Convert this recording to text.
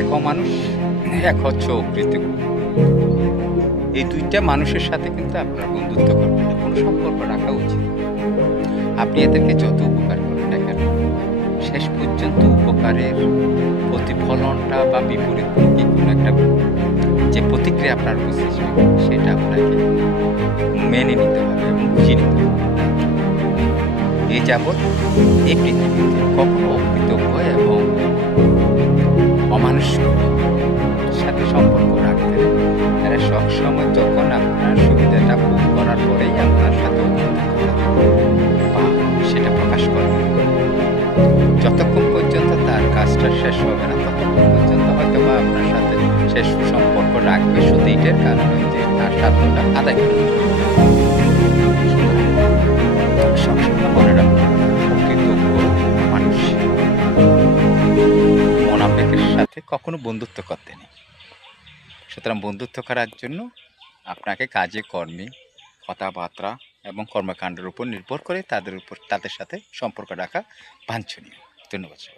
এক অমানুষ, এক হচ্ছে অকৃতজ্ঞ। এই ২ টা মানুষের সাথে কিন্তু আপনার বন্ধুত্ব করবেন না। কোনো সম্পর্ক রাখা উচিত না। আপনি এদেরকে যত উপকার করেন না কেন, শেষ পর্যন্ত উপকারের প্রতিফলনটা বা বিপরীতমুখী কোনো একটা যে প্রতিক্রিয়া আপনার উপর সৃষ্টি হবে, সেটা আপনাকে মেনে নিতে হবে এবং বুঝিয়ে নিতে হবে। এই যাবৎ এই পৃথিবীতে কখনো অকৃতজ্ঞ এবং অমানুষের সাথে সম্পর্ক রাখবেন না। এরা সবসময় যখন আপনার সুবিধাটা ভোগ করার পরেই আপনার সাথে অকৃতজ্ঞতা বা সেটা প্রকাশ করবে। যতক্ষণ পর্যন্ত তার কাজটা শেষ হবে না, ততক্ষণ পর্যন্ত হয়তোবা আপনার সাথে সে সুসম্পর্ক রাখবে শুধু এইটার কারণে যে তার স্বার্থটা আদায় করার জন্য। সবসময় মনে রাখবেন, অকৃতজ্ঞ মানুষ মোনাফেকের সাথে কখনো বন্ধুত্ব করতে নেই। সুতরাং বন্ধুত্ব করার জন্য আপনাকে কাজে কর্মে কথাবার্তা এবং কর্মকাণ্ডের উপর নির্ভর করে তাদের সাথে সম্পর্ক রাখা বাঞ্ছনীয়। ধন্যবাদ সবাই।